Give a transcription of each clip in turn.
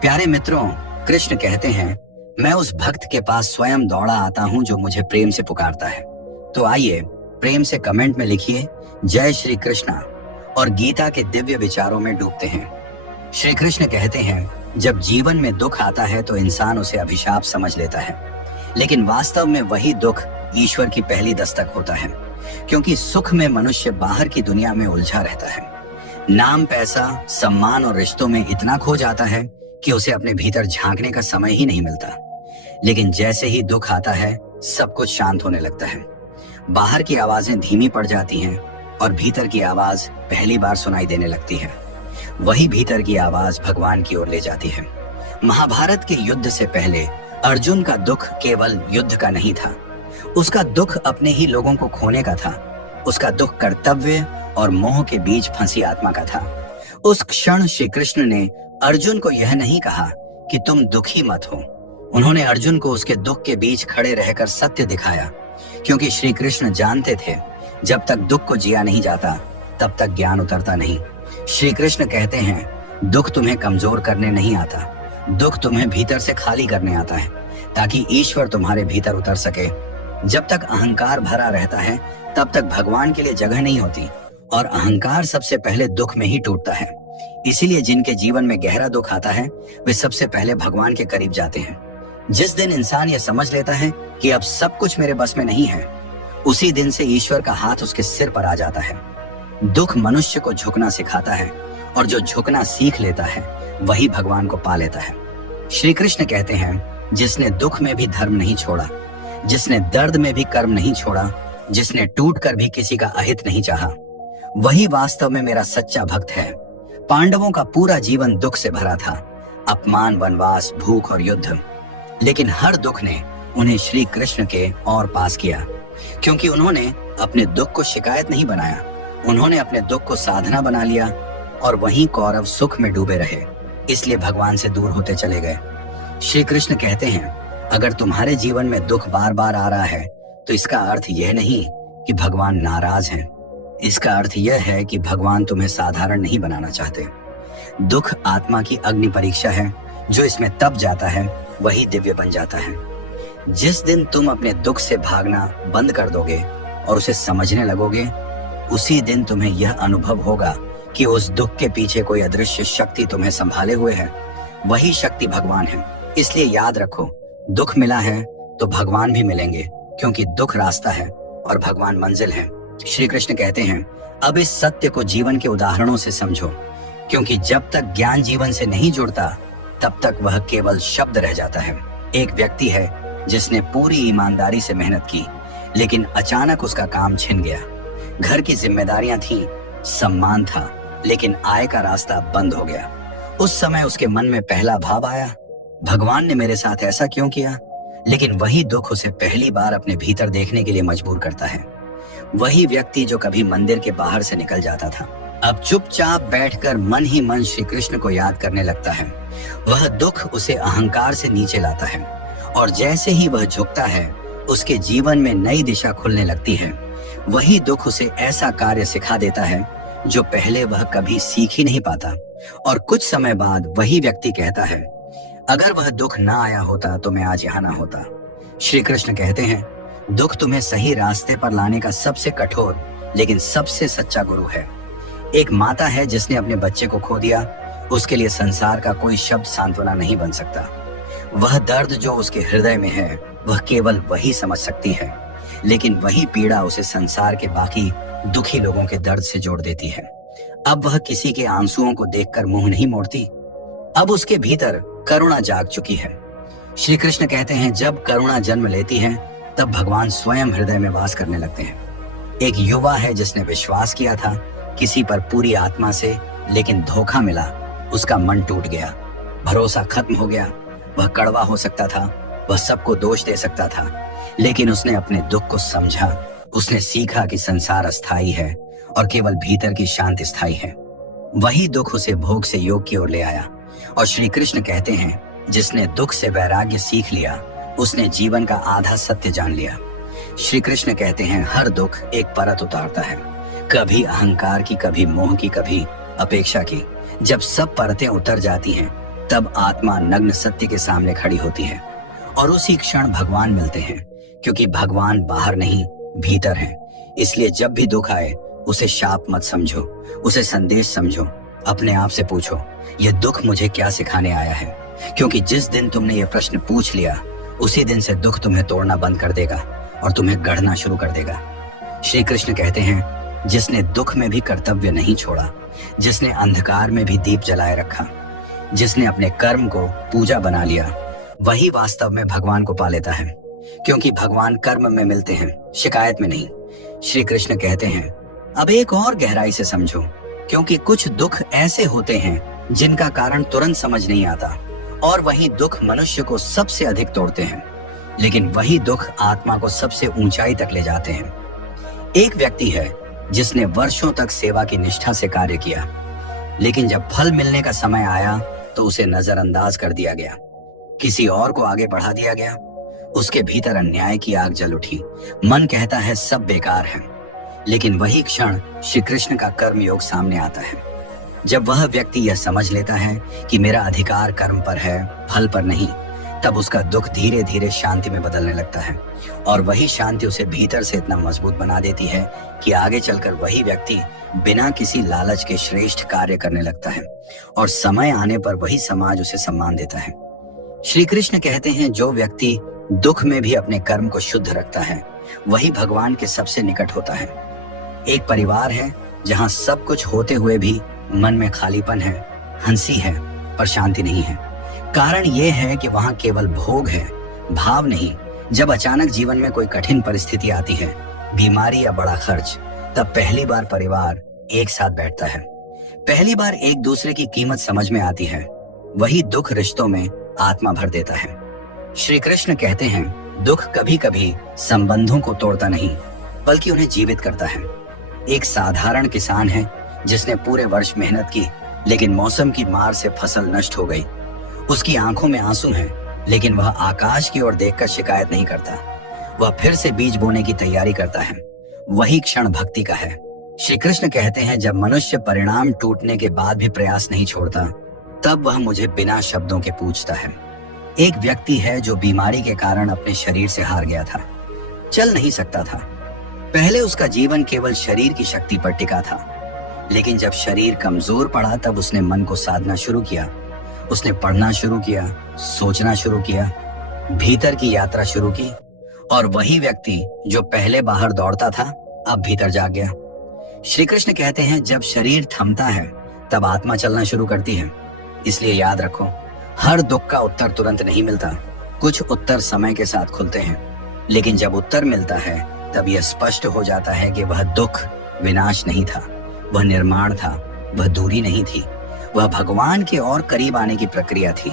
प्यारे मित्रों, कृष्ण कहते हैं, मैं उस भक्त के पास स्वयं दौड़ा आता हूं जो मुझे प्रेम से पुकारता है। तो आइए प्रेम से कमेंट में लिखिए जय श्री कृष्णा और गीता के दिव्य विचारों में डूबते हैं। श्री कृष्ण कहते हैं, जब जीवन में दुख आता है तो इंसान उसे अभिशाप समझ लेता है, लेकिन वास्तव में वही दुख ईश्वर की पहली दस्तक होता है, क्योंकि सुख में मनुष्य बाहर की दुनिया में उलझा रहता है। नाम, पैसा, सम्मान और रिश्तों में इतना खो जाता है कि उसे अपने भीतर झांकने का समय ही नहीं मिलता। लेकिन जैसे ही दुख आता है, सब कुछ शांत होने लगता है। बाहर की आवाजें धीमी पड़ जाती हैं और भीतर की आवाज पहली बार सुनाई देने लगती है। वही भीतर की आवाज भगवान की ओर ले जाती है। महाभारत के युद्ध से पहले अर्जुन का दुख केवल युद्ध का नहीं था, उसका दुख अपने ही लोगों को खोने का था। उसका दुख कर्तव्य और मोह के बीच फंसी आत्मा का था। उस क्षण श्री कृष्ण ने अर्जुन को यह नहीं कहा कि तुम दुखी मत हो। उन्होंने अर्जुन को उसके दुख के बीच खड़े रहकर सत्य दिखाया, क्योंकि श्री कृष्ण जानते थे जब तक दुख को जिया नहीं जाता तब तक ज्ञान उतरता नहीं। श्री कृष्ण कहते हैं, दुख तुम्हें कमजोर करने नहीं आता, दुख तुम्हें भीतर से खाली करने आता है, ताकि ईश्वर तुम्हारे भीतर उतर सके। जब तक अहंकार भरा रहता है तब तक भगवान के लिए जगह नहीं होती, और अहंकार सबसे पहले दुख में ही टूटता है। इसीलिए जिनके जीवन में गहरा दुख आता है वे सबसे पहले भगवान के करीब जाते हैं। जिस दिन इंसान यह समझ लेता है कि अब सब कुछ मेरे बस में नहीं है, उसी दिन से ईश्वर का हाथ उसके सिर पर आ जाता है। दुख मनुष्य को झुकना सिखाता है, और जो झुकना सीख लेता है वही भगवान को पा लेता है। श्री कृष्ण कहते हैं, जिसने दुख में भी धर्म नहीं छोड़ा, जिसने दर्द में भी कर्म नहीं छोड़ा, जिसने टूट कर भी किसी का अहित नहीं चाहा, वही वास्तव में मेरा सच्चा भक्त है। पांडवों का पूरा जीवन दुख से भरा था, अपमान, वनवास, भूख और युद्ध। लेकिन हर दुख ने उन्हें श्री कृष्ण के और पास किया, क्योंकि उन्होंने अपने दुख को शिकायत नहीं बनाया, उन्होंने अपने दुख को साधना बना लिया, और वहीं कौरव सुख में डूबे रहे, इसलिए भगवान से दूर होते चले गए। श्री कृष्ण कहते हैं, अगर तुम्हारे जीवन में दुख बार बार आ रहा है तो इसका अर्थ यह नहीं कि भगवान नाराज हैं। इसका अर्थ यह है कि भगवान तुम्हें साधारण नहीं बनाना चाहते। दुख आत्मा की अग्नि परीक्षा है, जो इसमें तप जाता है वही दिव्य बन जाता है। जिस दिन तुम अपने दुख से भागना बंद कर दोगे और उसे समझने लगोगे, उसी दिन तुम्हें यह अनुभव होगा कि उस दुख के पीछे कोई अदृश्य शक्ति तुम्हें संभाले हुए है। वही शक्ति भगवान है। इसलिए याद रखो, दुख मिला है तो भगवान भी मिलेंगे, क्योंकि दुख रास्ता है और भगवान मंजिल है। श्री कृष्ण कहते हैं, अब इस सत्य को जीवन के उदाहरणों से समझो, क्योंकि जब तक ज्ञान जीवन से नहीं जुड़ता तब तक वह केवल शब्द रह जाता है। एक व्यक्ति है जिसने पूरी ईमानदारी से मेहनत की, लेकिन अचानक उसका काम छिन गया। घर की जिम्मेदारियां थीं, सम्मान था, लेकिन आय का रास्ता बंद हो गया। उस समय उसके मन में पहला भाव आया, भगवान ने मेरे साथ ऐसा क्यों किया? लेकिन वही दुख उसे पहली बार अपने भीतर देखने के लिए मजबूर करता है। वही व्यक्ति जो कभी मंदिर के बाहर से निकल जाता था, अब चुपचाप बैठकर मन ही मन श्री कृष्ण को याद करने लगता है। वह दुख उसे अहंकार से नीचे लाता है, और जैसे ही वह झुकता है उसके जीवन में नई दिशा खुलने लगती है। वही दुख उसे ऐसा कार्य सिखा देता है जो पहले वह कभी सीख ही नहीं पाता। और कुछ समय बाद वही व्यक्ति कहता है, अगर वह दुख ना आया होता तो मैं आज यहाँ ना होता। श्री कृष्ण कहते हैं, दुख तुम्हें सही रास्ते पर लाने का सबसे कठोर लेकिन सबसे सच्चा गुरु है। एक माता है जिसने अपने बच्चे को खो दिया, उसके लिए संसार का कोई शब्द सांत्वना नहीं बन सकता। वह दर्द जो उसके हृदय में है वह केवल वही समझ सकती है, लेकिन वही पीड़ा उसे संसार के बाकी दुखी लोगों के दर्द से जोड़ देती है। अब वह किसी के आंसुओं को देखकर मुंह नहीं मोड़ती, अब उसके भीतर करुणा जाग चुकी है। श्री कृष्ण कहते हैं, जब करुणा जन्म लेती है तब भगवान स्वयं हृदय में वास करने लगते हैं। एक युवा है जिसने विश्वास किया था किसी पर पूरी आत्मा से, लेकिन धोखा मिला, उसका मन टूट गया, भरोसा खत्म हो गया। वह कड़वा हो सकता था, वह सबको दोष दे सकता था, लेकिन उसने अपने दुख को समझा। उसने सीखा कि संसार अस्थायी है और केवल भीतर की शांति स्थायी है। वही दुख उसे भोग से योग की ओर ले आया। और श्री कृष्ण कहते हैं, जिसने दुख से वैराग्य सीख लिया उसने जीवन का आधा सत्य जान लिया। श्री कृष्ण कहते हैं, हर दुख एक परत उतारता है, कभी अहंकार की, कभी मोह की, कभी अपेक्षा की। जब सब परतें उतर जाती हैं तब आत्मा नग्न सत्य के सामने खड़ी होती है और उसी क्षण भगवान मिलते हैं, क्योंकि भगवान बाहर नहीं भीतर हैं। इसलिए जब भी दुख आए उसे शाप मत समझो, उसे संदेश समझो। अपने आप से पूछो, यह दुख मुझे क्या सिखाने आया है? क्योंकि जिस दिन तुमने ये प्रश्न पूछ लिया, उसी दिन से दुख तुम्हें तोड़ना बंद कर देगा और तुम्हें गढ़ना शुरू कर देगा। श्री कृष्ण कहते हैं, जिसने दुख में भी कर्तव्य नहीं छोड़ा, जिसने अंधकार में भी दीप जलाए रखा, जिसने अपने कर्म को पूजा बना लिया, वही वास्तव में भगवान को पा लेता है। क्योंकि भगवान कर्म में मिलते हैं, शिकायत में नहीं। श्री कृष्ण कहते हैं, अब एक और गहराई से समझो, क्योंकि कुछ दुख ऐसे होते हैं जिनका कारण तुरंत समझ नहीं आता, और वही दुख मनुष्य को सबसे अधिक तोड़ते हैं, लेकिन वही दुख आत्मा को सबसे ऊंचाई तक ले जाते हैं। एक व्यक्ति है जिसने वर्षों तक सेवा की निष्ठा से कार्य किया, लेकिन जब फल मिलने का समय आया तो उसे नजरअंदाज कर दिया गया, किसी और को आगे बढ़ा दिया गया। उसके भीतर अन्याय की आग जल उठी। मन कहता है सब बेकार है, लेकिन वही क्षण श्री कृष्ण का कर्म योग सामने आता है। जब वह व्यक्ति यह समझ लेता है कि मेरा अधिकार कर्म पर है, फल पर नहीं, तब उसका दुख धीरे धीरे शांति में बदलने लगता है, और वही शांति उसे भीतर से इतना मजबूत बना देती है कि आगे चलकर वही व्यक्ति बिना किसी लालच के श्रेष्ठ कार्य करने लगता है, और समय आने पर वही समाज उसे सम्मान देता है। श्री कृष्ण कहते हैं, जो व्यक्ति दुख में भी अपने कर्म को शुद्ध रखता है, वही भगवान के सबसे निकट होता है। एक परिवार है जहां सब कुछ होते हुए भी मन में खालीपन है, हंसी है, पर शांति नहीं है। कारण यह है कि वहां केवल भोग है, भाव नहीं। जब अचानक जीवन में कोई कठिन परिस्थिति आती है, बीमारी या बड़ा खर्च, तब पहली बार परिवार एक साथ बैठता है, पहली बार एक दूसरे की कीमत समझ में आती है। वही दुख रिश्तों में आत्मा भर देता है। श्री कृष्ण कहते हैं, दुख कभी कभी संबंधों को तोड़ता नहीं, बल्कि उन्हें जीवित करता है। एक साधारण किसान है जिसने पूरे वर्ष मेहनत की, लेकिन मौसम की मार से फसल नष्ट हो गई। उसकी आंखों में आंसू हैं, लेकिन वह आकाश की ओर देखकर शिकायत नहीं करता। वह फिर से बीज बोने की तैयारी करता है। वही क्षण भक्ति का है। श्री कृष्ण कहते हैं, जब मनुष्य परिणाम टूटने के बाद भी प्रयास नहीं छोड़ता, तब वह मुझे बिना शब्दों के पूछता है। एक व्यक्ति है जो बीमारी के कारण अपने शरीर से हार गया था, चल नहीं सकता था। पहले उसका जीवन केवल शरीर की शक्ति पर टिका था, लेकिन जब शरीर कमजोर पड़ा तब उसने मन को साधना शुरू किया। उसने पढ़ना शुरू किया, सोचना शुरू किया, भीतर की यात्रा शुरू की, और वही व्यक्ति जो पहले बाहर दौड़ता था, अब भीतर जाग गया। श्री कृष्ण कहते हैं, जब शरीर थमता है तब आत्मा चलना शुरू करती है। इसलिए याद रखो, हर दुख का उत्तर तुरंत नहीं मिलता। कुछ उत्तर समय के साथ खुलते हैं, लेकिन जब उत्तर मिलता है तब यह स्पष्ट हो जाता है कि वह दुख विनाश नहीं था, वह निर्माण था, वह दूरी नहीं थी, वह भगवान के और करीब आने की प्रक्रिया थी।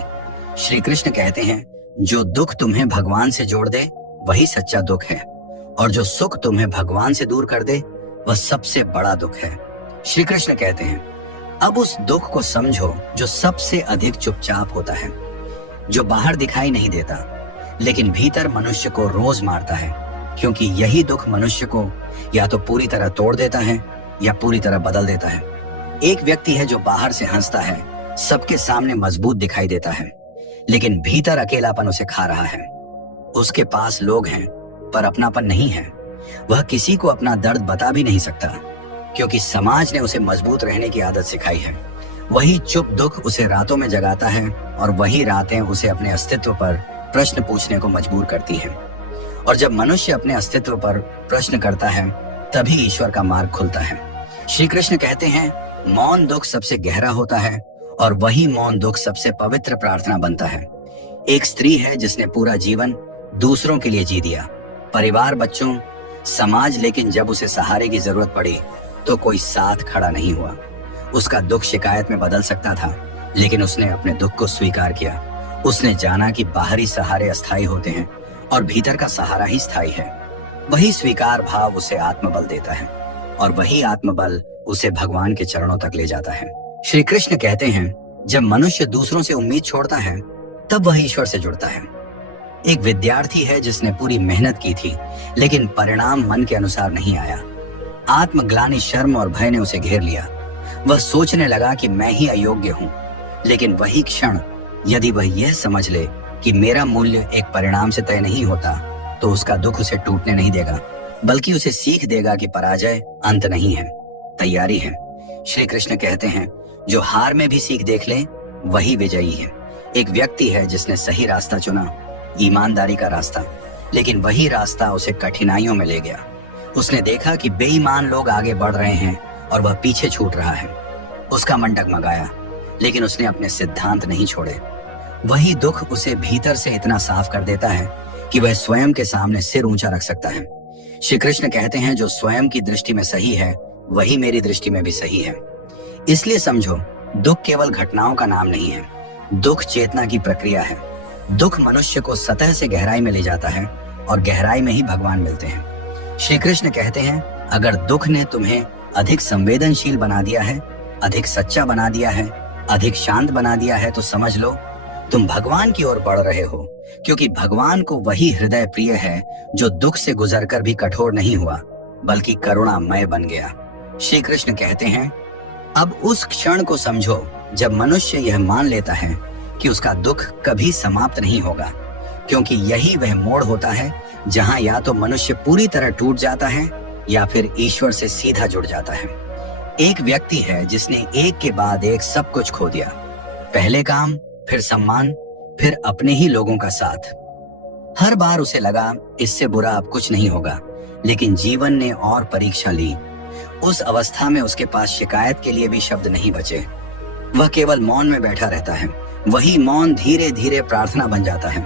श्री कृष्ण कहते हैं, जो दुख तुम्हें भगवान से जोड़ दे वही सच्चा दुख है, और जो सुख तुम्हें भगवान से दूर कर दे वह सबसे बड़ा दुख है। श्री कृष्ण कहते हैं, अब उस दुख को समझो जो सबसे अधिक चुपचाप होता है, जो बाहर दिखाई नहीं देता, लेकिन भीतर मनुष्य को रोज मारता है, क्योंकि यही दुख मनुष्य को या तो पूरी तरह तोड़ देता है या पूरी तरह बदल देता है। एक व्यक्ति है जो बाहर से हंसता है, सबके सामने मजबूत दिखाई देता है, लेकिन भीतर अकेलापन उसे खा रहा है। उसके पास लोग हैं पर अपनापन नहीं है। वह किसी को अपना दर्द बता भी नहीं सकता, क्योंकि समाज ने उसे मजबूत रहने की आदत सिखाई है। वही चुप दुख उसे रातों में जगाता है, और वही रातें उसे अपने अस्तित्व पर प्रश्न पूछने को मजबूर करती हैं। और जब मनुष्य अपने अस्तित्व पर प्रश्न करता है, तभी ईश्वर का मार्ग खुलता है। श्री कृष्ण कहते हैं, मौन दुख सबसे गहरा होता है, और वही मौन दुख सबसे पवित्र प्रार्थना बनता है। एक स्त्री है जिसने पूरा जीवन दूसरों के लिए जी दिया, परिवार, बच्चों, समाज, लेकिन जब उसे सहारे की जरूरत पड़ी तो कोई साथ खड़ा नहीं हुआ। उसका दुख शिकायत में बदल सकता था, लेकिन उसने अपने दुख को स्वीकार किया। उसने जाना कि बाहरी सहारे अस्थायी होते हैं और भीतर का सहारा ही स्थायी है। वही स्वीकार भाव उसे आत्मबल देता है, और वही आत्मबल उसे भगवान के चरणों तक ले जाता है। श्री कृष्ण कहते हैं, जब मनुष्य दूसरों से उम्मीद छोड़ता है तब वह ईश्वर से जुड़ता है। एक विद्यार्थी है जिसने पूरी मेहनत की थी, लेकिन परिणाम मन के अनुसार नहीं आया। आत्मग्लानि, शर्म और भय ने उसे घेर लिया। वह सोचने लगा कि मैं ही अयोग्य हूँ, लेकिन वही क्षण यदि वह यह समझ ले कि मेरा मूल्य एक परिणाम से तय नहीं होता, तो उसका दुख उसे टूटने नहीं देगा, बल्कि उसे सीख देगा कि पराजय अंत नहीं है, तैयारी है। श्री कृष्ण कहते हैं, जो हार में भी सीख देख ले वही विजयी है। एक व्यक्ति है जिसने सही रास्ता चुना, ईमानदारी का रास्ता, लेकिन वही रास्ता उसे कठिनाइयों में ले गया। उसने देखा कि बेईमान लोग आगे बढ़ रहे हैं और वह पीछे छूट रहा है। उसका मन डगमगाया, लेकिन उसने अपने सिद्धांत नहीं छोड़े। वही दुख उसे भीतर से इतना साफ कर देता है कि वह स्वयं के सामने सिर ऊंचा रख सकता है। श्री कृष्ण कहते हैं, जो स्वयं की दृष्टि में सही है वही मेरी दृष्टि में भी सही है। इसलिए समझो, दुख केवल घटनाओं का नाम नहीं है, दुख चेतना की प्रक्रिया है। दुख मनुष्य को सतह से गहराई में ले जाता है और गहराई में ही भगवान मिलते हैं। श्री कृष्ण कहते हैं, अगर दुख ने तुम्हें अधिक संवेदनशील बना दिया है, अधिक सच्चा बना दिया है, अधिक शांत बना दिया है, तो समझ लो तुम भगवान की ओर बढ़ रहे हो, क्योंकि भगवान को वही हृदय प्रिय है जो दुख से गुजरकर भी कठोर नहीं हुआ, बल्कि करुणामय बन गया। श्री कृष्ण कहते हैं, अब उस क्षण को समझो जब मनुष्य यह मान लेता है कि उसका दुख कभी समाप्त नहीं होगा, क्योंकि यही वह मोड़ होता है जहां या तो मनुष्य पूरी तरह टूट जाता है या फिर ईश्वर से सीधा जुड़ जाता है। एक व्यक्ति है जिसने एक के बाद एक सब कुछ खो दिया, पहले काम, फिर सम्मान, फिर अपने ही लोगों का साथ। हर बार उसे लगा इससे बुरा अब कुछ नहीं होगा, लेकिन जीवन ने और परीक्षा ली। उस अवस्था में उसके पास शिकायत के लिए भी शब्द नहीं बचे। वह केवल मौन में बैठा रहता है। वही मौन धीरे धीरे प्रार्थना बन जाता है,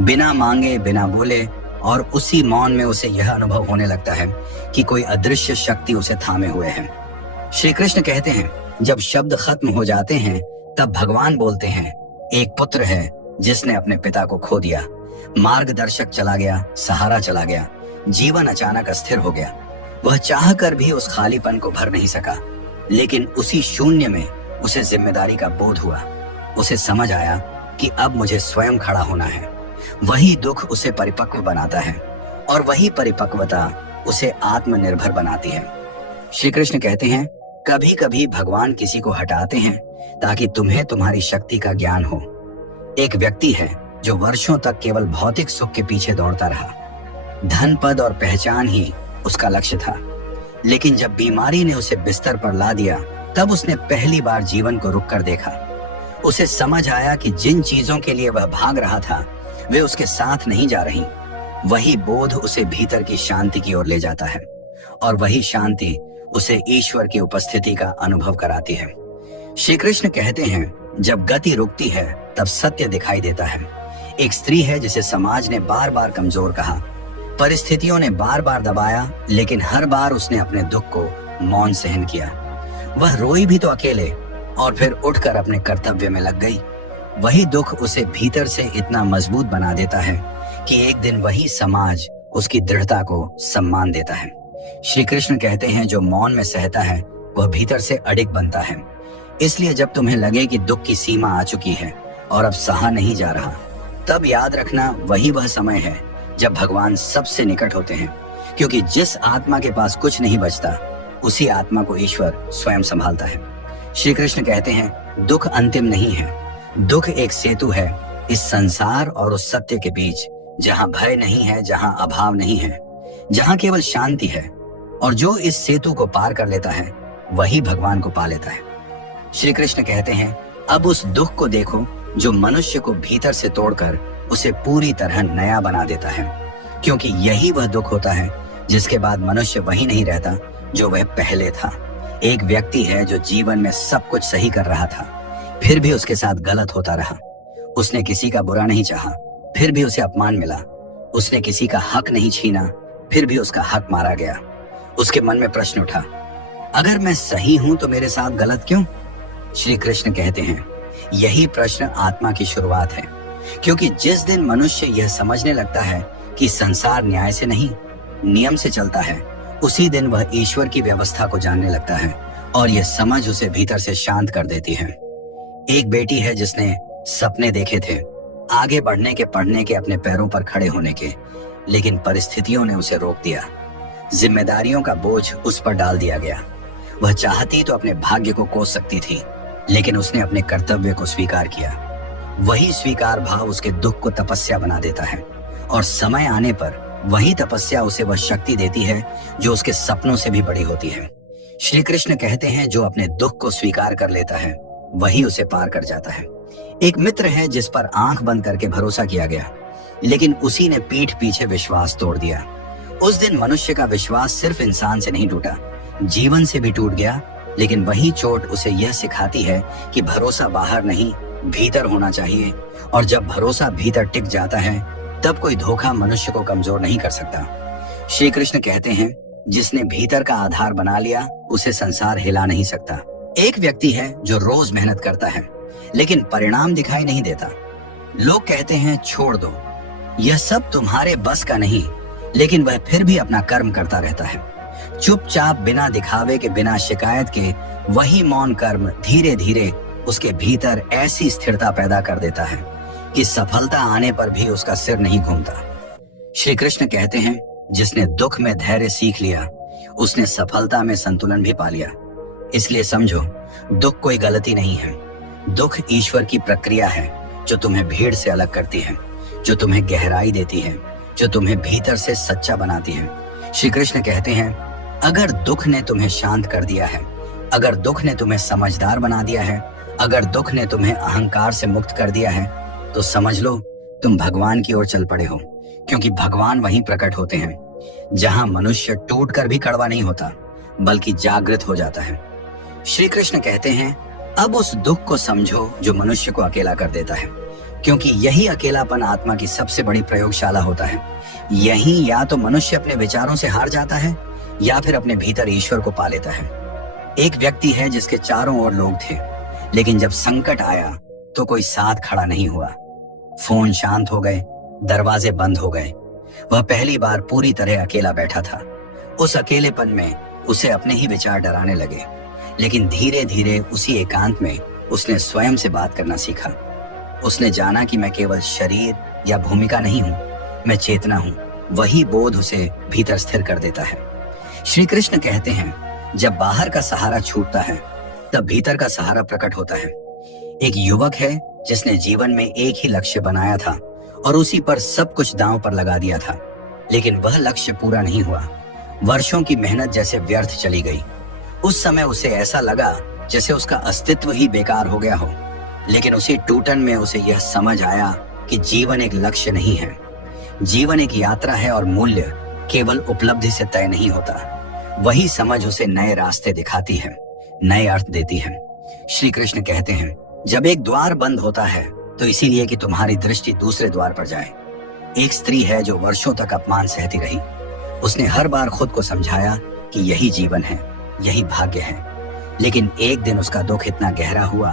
बिना मांगे, बिना बोले, और उसी मौन में उसे यह अनुभव होने लगता है कि कोई अदृश्य शक्ति उसे थामे हुए है। श्री कृष्ण कहते हैं, जब शब्द खत्म हो जाते हैं तब भगवान बोलते हैं, एक पुत्र है जिसने अपने पिता को खो दिया। मार्गदर्शक चला गया, सहारा चला गया, जीवन अचानक अस्थिर हो गया। वह चाहकर भी उस खालीपन को भर नहीं सका, लेकिन उसी शून्य में उसे जिम्मेदारी का बोध हुआ। उसे समझ आया कि अब मुझे स्वयं खड़ा होना है। वही दुख उसे परिपक्व बनाता है और वही परिपक्वता उसे आत्मनिर्भर बनाती है। श्री कृष्ण कहते हैं, कभी कभी भगवान किसी को हटाते हैं ताकि तुम्हें तुम्हारी शक्ति का ज्ञान हो। एक व्यक्ति है जो वर्षों तक केवल भौतिक सुख के पीछे दौड़ता रहा। धन, पद और पहचान ही उसका लक्ष्य था, लेकिन जब बीमारी ने उसे बिस्तर पर ला दिया, तब उसने पहली बार जीवन को रुक कर देखा। उसे समझ आया कि जिन चीजों के लिए वह भाग रहा था वे उसके साथ नहीं जा रही। वही बोध उसे भीतर की शांति की ओर ले जाता है और वही शांति उसे ईश्वर की उपस्थिति का अनुभव कराती है। श्री कृष्ण कहते हैं, जब गति रुकती है तब सत्य दिखाई देता है। एक स्त्री है जिसे समाज ने बार बार कमजोर कहा, परिस्थितियों ने बार बार दबाया, लेकिन हर बार उसने अपने दुख को मौन सहन किया। वह रोई भी तो अकेले और फिर उठकर अपने कर्तव्य में लग गई। वही दुख उसे भीतर से इतना मजबूत बना देता है कि एक दिन वही समाज उसकी दृढ़ता को सम्मान देता है। श्री कृष्ण कहते हैं, जो मौन में सहता है वह भीतर से अडिग बनता है। इसलिए जब तुम्हें लगे कि दुख की सीमा आ चुकी है और अब सहा नहीं जा रहा, तब याद रखना वही वह समय है जब भगवान सबसे निकट होते हैं, क्योंकि जिस आत्मा के पास कुछ नहीं बचता उसी आत्मा को ईश्वर स्वयं संभालता है। श्री कृष्ण कहते हैं, दुख अंतिम नहीं है, दुख एक सेतु है इस संसार और उस सत्य के बीच, जहां भय नहीं है, जहां अभाव नहीं है, जहां केवल शांति है। और जो इस सेतु को पार कर लेता है वही भगवान को पा लेता है। श्री कृष्ण कहते हैं, अब उस दुख को देखो जो मनुष्य को भीतर से तोड़कर उसे पूरी तरह नया बना देता है, क्योंकि यही वह दुख होता है जिसके बाद मनुष्य वही नहीं रहता जो वह पहले था। एक व्यक्ति है जो जीवन में सब कुछ सही कर रहा था, फिर भी उसके साथ गलत होता रहा। उसने किसी का बुरा नहीं चाहा, फिर भी उसे अपमान मिला। उसने किसी का हक नहीं छीना, फिर भी उसका हक मारा गया। उसके मन में प्रश्न उठा, अगर मैं सही हूं तो मेरे साथ गलत क्यों? श्री कृष्ण कहते हैं, यही प्रश्न आत्मा की शुरुआत है, क्योंकि जिस दिन मनुष्य यह समझने लगता है कि संसार न्याय से नहीं, नियम से चलता है, उसी दिन वह ईश्वर की व्यवस्था को जानने लगता है और यह समझ उसे भीतर से शांत कर देती है। एक बेटी है जिसने सपने देखे थे, आगे बढ़ने के, पढ़ने के, अपने पैरों पर खड़े होने के, लेकिन परिस्थितियों ने उसे रोक दिया। जिम्मेदारियों का बोझ उस पर डाल दिया गया। वह चाहती तो अपने भाग्य को कोस सकती थी, लेकिन उसने अपने कर्तव्य को स्वीकार किया। वही स्वीकार भाव उसके दुख को तपस्या बना देता है और समय आने पर वही तपस्या उसे वह शक्ति देती है जो उसके सपनों से भी बड़ी होती है। श्री कृष्ण कहते हैं जो अपने दुख को स्वीकार कर लेता है वही उसे पार कर जाता है। एक मित्र है जिस पर आंख बंद करके भरोसा किया गया, लेकिन उसी ने पीठ पीछे विश्वास तोड़ दिया। उस दिन मनुष्य का विश्वास सिर्फ इंसान से नहीं टूटा, जीवन से भी टूट गया। लेकिन वही चोट उसे यह सिखाती है कि भरोसा बाहर नहीं, भीतर होना चाहिए। और जब भरोसा भीतर टिक जाता है तब कोई धोखा मनुष्य को कमजोर नहीं कर सकता। श्री कृष्ण कहते हैं जिसने भीतर का आधार बना लिया उसे संसार हिला नहीं सकता। एक व्यक्ति है जो रोज मेहनत करता है लेकिन परिणाम दिखाई नहीं देता। लोग कहते हैं छोड़ दो, यह सब तुम्हारे बस का नहीं, लेकिन वह फिर भी अपना कर्म करता रहता है। चुपचाप बिना दिखावे के, बिना शिकायत के वही मौन कर्म धीरे धीरे उसके भीतर ऐसी स्थिरता पैदा कर देता है कि सफलता आने पर भी उसका सिर नहीं घूमता। श्री कृष्ण कहते हैं जिसने दुख में धैर्य सीख लिया उसने सफलता में संतुलन भी पा लिया। इसलिए समझो, दुख कोई गलती नहीं है। दुख ईश्वर की प्रक्रिया है जो तुम्हें भीड़ से अलग करती है, जो तुम्हें गहराई देती है, जो तुम्हें भीतर से सच्चा बनाती है। श्री कृष्ण कहते हैं अगर दुख ने तुम्हें शांत कर दिया है, अगर दुख ने तुम्हें समझदार बना दिया है, अगर दुख ने तुम्हें अहंकार से मुक्त कर दिया है, तो समझ लो तुम भगवान की ओर चल पड़े हो। क्योंकि भगवान वहीं प्रकट होते हैं जहां मनुष्य टूट कर भी कड़वा नहीं होता बल्कि जागृत हो जाता है। श्री कृष्ण कहते हैं अब उस दुख को समझो जो मनुष्य को अकेला कर देता है, क्योंकि यही अकेलापन आत्मा की सबसे बड़ी प्रयोगशाला होता है। यही या तो मनुष्य अपने विचारों से हार जाता है या फिर अपने भीतर ईश्वर को पा लेता है। एक व्यक्ति है जिसके चारों ओर लोग थे, लेकिन जब संकट आया तो कोई साथ खड़ा नहीं हुआ। फोन शांत हो गए, दरवाजे बंद हो गए। वह पहली बार पूरी तरह अकेला बैठा था। उस अकेलेपन में उसे अपने ही विचार डराने लगे, लेकिन धीरे धीरे उसी एकांत में उसने स्वयं से बात करना सीखा। उसने जाना कि मैं केवल शरीर या भूमिका नहीं हूं, मैं चेतना हूं। वही बोध उसे भीतर स्थिर कर देता है। श्री कृष्ण कहते हैं जब बाहर का सहारा छूटता है तब भीतर का सहारा प्रकट होता है। एक युवक है जिसने जीवन में एक ही लक्ष्य बनाया था और उसी पर सब कुछ दांव पर लगा दिया था, लेकिन वह लक्ष्य पूरा नहीं हुआ। वर्षों की मेहनत जैसे व्यर्थ चली गई। उस समय उसे ऐसा लगा जैसे उसका अस्तित्व ही बेकार हो गया हो। लेकिन उसी टूटन में उसे यह समझ आया कि जीवन एक लक्ष्य नहीं है, जीवन एक यात्रा है और मूल्य केवल उपलब्धि से तय नहीं होता। वही समझ उसे नए रास्ते दिखाती है, नए अर्थ देती है। श्री कृष्ण कहते हैं जब एक द्वार बंद होता है तो इसीलिए कि तुम्हारी दृष्टि दूसरे द्वार पर जाए। एक स्त्री है जो वर्षों तक अपमान सहती रही। उसने हर बार खुद को समझाया कि यही जीवन है, यही भाग्य है। लेकिन एक दिन उसका दुख इतना गहरा हुआ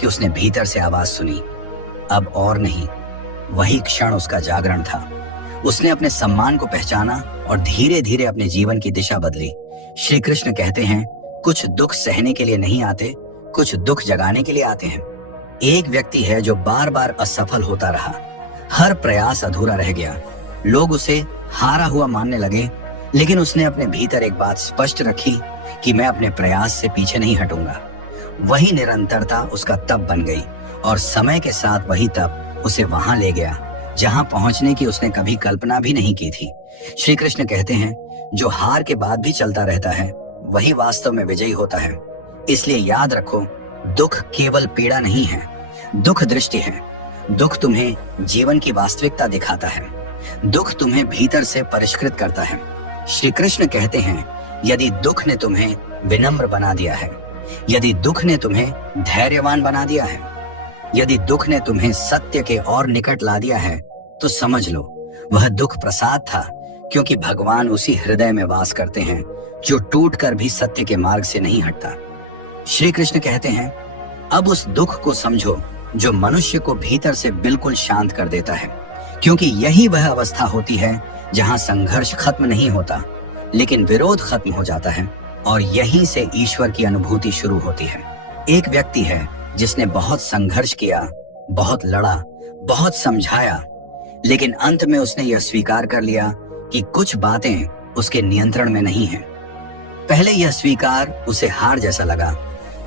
कि उसने भीतर से आवाज सुनी, अब और नहीं। वही क्षण उसका जागरण था। उसने अपने सम्मान को पहचाना और धीरे धीरे अपने जीवन की दिशा बदली। श्री कृष्ण कहते हैं कुछ दुख सहने के लिए नहीं आते, कुछ दुख जगाने के लिए आते हैं। एक व्यक्ति है जो बार बार असफल होता रहा, हर प्रयास अधूरा रह गया। लोग उसे हारा हुआ मानने लगे, लेकिन उसने अपने भीतर एक बात स्पष्ट रखी कि मैं अपने प्रयास से पीछे नहीं हटूंगा। वही निरंतरता उसका तप बन गई और समय के साथ वही तप उसे वहां ले गया जहां पहुंचने की उसने कभी कल्पना भी नहीं की थी। श्री कृष्ण कहते हैं जो हार के बाद भी चलता रहता है वही वास्तव में विजयी होता है। इसलिए याद रखो, दुख केवल पीड़ा नहीं है, दुख दृष्टि है। दुख तुम्हें जीवन की वास्तविकता दिखाता है। दुख तुम्हें भीतर से परिष्कृत करता है। श्री कृष्ण कहते हैं यदि दुख ने तुम्हें विनम्र बना दिया है, यदि दुख ने तुम्हें धैर्यवान बना दिया है, यदि दुख ने तुम्हें सत्य के और निकट ला दिया है, तो समझ लो वह दुख प्रसाद था, क्योंकि भगवान उसी हृदय में वास करते हैं जो टूटकर भी सत्य के मार्ग से नहीं हटता। श्री कृष्ण कहते हैं अब उस दुख को समझो जो मनुष्य को भीतर से बिल्कुल शांत कर देता है, क्योंकि यही वह अवस्था होती है जहां संघर्ष खत्म नहीं होता लेकिन विरोध खत्म हो जाता है और यहीं से ईश्वर की अनुभूति शुरू होती है। एक व्यक्ति है जिसने बहुत संघर्ष किया, बहुत लड़ा, बहुत समझाया, लेकिन अंत में उसने यह स्वीकार कर लिया कि कुछ बातें उसके नियंत्रण में नहीं हैं। पहले यह स्वीकार उसे हार जैसा लगा,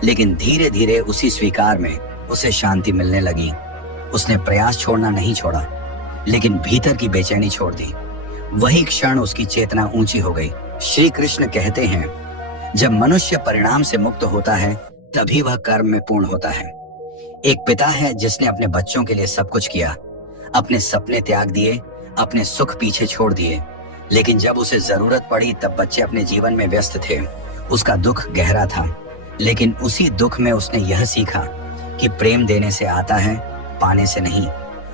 लेकिन धीरे धीरे उसी स्वीकार में उसे शांति मिलने लगी। उसने प्रयास छोड़ना नहीं छोड़ा, लेकिन भीतर की बेचैनी छोड़ दी। वही क्षण उसकी चेतना ऊंची हो गई। श्री कृष्ण कहते हैं, जब मनुष्य परिणाम से मुक्त होता है तभी वह कर्म में पूर्ण होता है। एक पिता है जिसने अपने बच्चों के लिए सब कुछ किया, अपने सपने त्याग दिए, अपने सुख पीछे छोड़ दिए, लेकिन जब उसे जरूरत पड़ी तब बच्चे अपने जीवन में व्यस्त थे। उसका दुख गहरा था, लेकिन उसी दुख में उसने यह सीखा कि प्रेम देने से आता है, पाने से नहीं।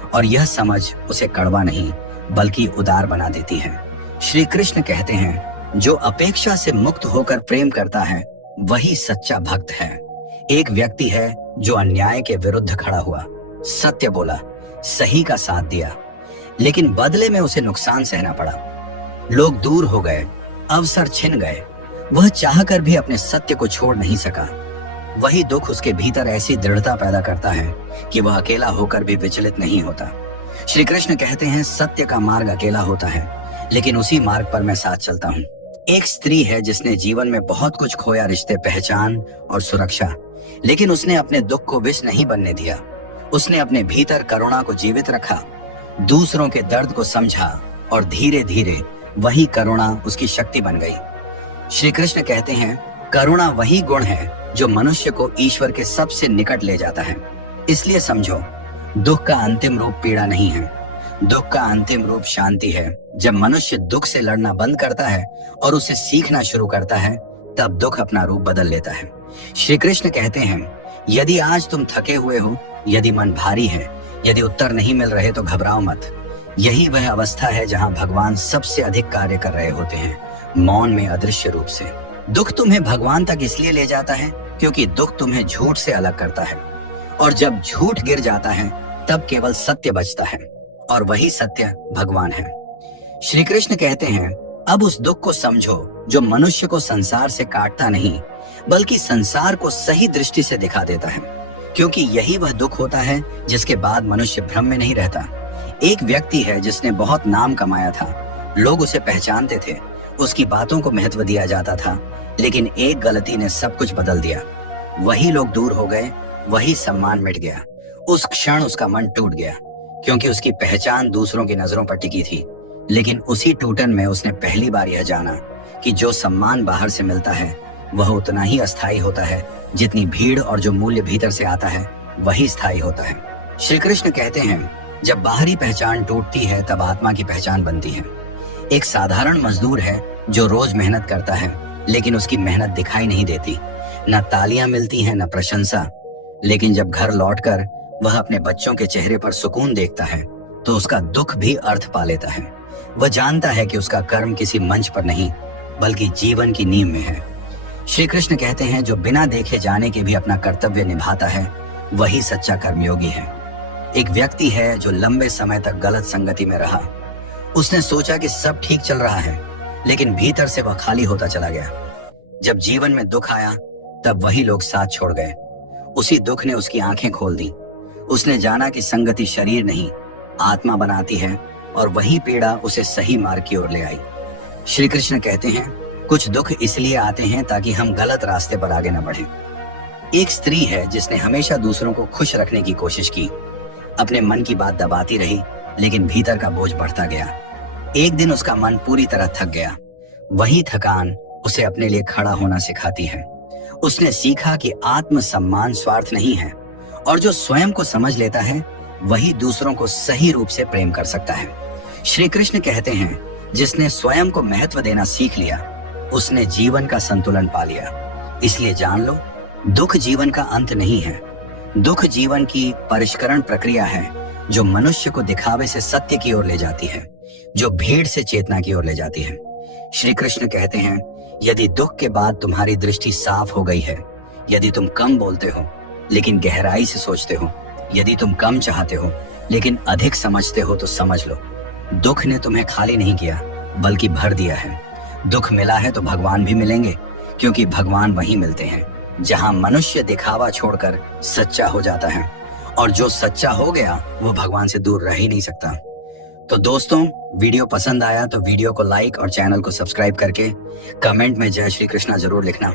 और यह समझ उसे कड़वा नहीं बल्कि उदार बना देती है। श्री कृष्ण कहते हैं, जो अपेक्षा से मुक्त होकर प्रेम करता है वही सच्चा भक्त है। एक व्यक्ति है जो अन्याय के विरुद्ध खड़ा हुआ, सत्य बोला, सही का साथ दिया, लेकिन बदले में उसे नुकसान सहना पड़ा। लोग दूर हो गए, अवसर छिन गए, वह चाहकर भी अपने सत्य को छोड़ नहीं सका। वही दुख उसके भीतर ऐसी दृढ़ता पैदा करता है कि वह अकेला होकर भी विचलित नहीं होता। श्री कृष्ण कहते हैं, सत्य का मार्ग अकेला होता है, लेकिन उसी मार्ग पर मैं साथ चलता हूँ। एक स्त्री है जिसने जीवन में बहुत कुछ खोया, रिश्ते, पहचान और सुरक्षा, लेकिन उसने अपने दुख को विष नहीं बनने दिया। उसने अपने भीतर करुणा को जीवित रखा, दूसरों के दर्द को समझा और धीरे धीरे वही करुणा उसकी शक्ति बन गई। श्री कृष्ण कहते हैं, करुणा वही गुण है जो मनुष्य को ईश्वर के सबसे निकट ले जाता है। इसलिए समझो, दुख का अंतिम रूप पीड़ा नहीं है, दुख का अंतिम रूप शांति है। जब मनुष्य दुख से लड़ना बंद करता है और उसे सीखना शुरू करता है, तब दुख अपना रूप बदल लेता है। श्री कृष्ण कहते हैं, यदि आज तुम थके हुए हो, यदि मन भारी है, यदि उत्तर नहीं मिल रहे तो घबराओ मत। यही वह अवस्था है जहां भगवान सबसे अधिक कार्य कर रहे होते हैं, मौन में, अदृश्य रूप से। दुख तुम्हें भगवान तक इसलिए ले जाता है क्योंकि दुख तुम्हें झूठ से अलग करता है, और जब झूठ गिर जाता है तब केवल सत्य बचता है, और वही सत्य भगवान है। श्री कृष्ण कहते हैं, अब उस दुख को समझो जो मनुष्य को संसार से काटता नहीं बल्कि संसार को सही दृष्टि से दिखा देता है, क्योंकि यही वह दुख होता है जिसके बाद मनुष्य भ्रम में नहीं रहता। एक व्यक्ति है जिसने बहुत नाम कमाया था, लोग उसे पहचानते थे, उसकी बातों को महत्व दिया जाता था, लेकिन एक गलती ने सब कुछ बदल दिया। वही लोग दूर हो गए, वही सम्मान मिट गया। उस क्षण उसका मन टूट गया, क्योंकि उसकी पहचान दूसरों की नजरों पर टिकी थी। लेकिन उसी टूटन में उसने पहली बार यह जाना कि जो सम्मान बाहर से मिलता है वह उतना ही अस्थायी होता है जितनी भीड़, और जो मूल्य भीतर से आता है वही स्थायी होता है। श्री कृष्ण कहते हैं, जब बाहरी पहचान टूटती है तब आत्मा की पहचान बनती है। एक साधारण मजदूर है जो रोज मेहनत करता है, लेकिन उसकी मेहनत दिखाई नहीं देती, न तालियां मिलती हैं, न प्रशंसा। लेकिन जब घर लौटकर वह अपने बच्चों के चेहरे पर सुकून देखता है तो उसका दुख भी अर्थ पा लेता है। वह जानता है कि उसका कर्म किसी मंच पर नहीं बल्कि जीवन की नींव में है। श्री कृष्ण कहते हैं, जो बिना देखे जाने के भी अपना कर्तव्य निभाता है वही सच्चा कर्मयोगी है। एक व्यक्ति है जो लंबे समय तक गलत संगति में रहा। उसने सोचा कि सब ठीक चल रहा है, लेकिन भीतर से वह खाली होता चला गया। जब जीवन में दुख आया तब वही लोग साथ छोड़ गए। उसी दुख ने उसकी आंखें खोल दी। उसने जाना कि संगति शरीर नहीं आत्मा बनाती है, और वही पीड़ा उसे सही मार्ग की ओर ले आई। श्री कृष्ण कहते हैं, कुछ दुख इसलिए आते हैं ताकि हम गलत रास्ते पर आगे न बढ़ें। एक स्त्री है जिसने हमेशा दूसरों को खुश रखने की कोशिश की, अपने मन की बात दबाती रही, लेकिन भीतर का बोझ बढ़ता गया। एक दिन उसका मन पूरी तरह थक गया। वही थकान उसे अपने लिए खड़ा होना सिखाती है। उसने सीखा कि आत्मसम्मान स्वार्थ नहीं है, और जो स्वयं को समझ लेता है वही दूसरों को सही रूप से प्रेम कर सकता है। श्री कृष्ण कहते हैं, जिसने स्वयं को महत्व देना सीख लिया उसने जीवन का संतुलन पा लिया। इसलिए जान लो, दुख जीवन का अंत नहीं है। दुख जीवन की परिष्करण प्रक्रिया है जो मनुष्य को दिखावे से सत्य की ओर ले जाती है, जो भीड़ से चेतना की ओर ले जाती है। श्री कृष्ण कहते हैं, यदि दुख के बाद तुम्हारी दृष्टि साफ हो गई है, यदि तुम कम बोलते हो लेकिन गहराई से सोचते हो, यदि तुम कम चाहते हो लेकिन अधिक समझते हो, तो समझ लो दुख ने तुम्हें खाली नहीं किया बल्कि भर दिया है। दुख मिला है तो भगवान भी मिलेंगे, क्योंकि भगवान वहीं मिलते हैं जहां मनुष्य दिखावा छोड़कर सच्चा हो जाता है, और जो सच्चा हो गया वो भगवान से दूर रह ही नहीं सकता। तो दोस्तों, वीडियो पसंद आया तो वीडियो को लाइक और चैनल को सब्सक्राइब करके कमेंट में जय श्री कृष्णा जरूर लिखना।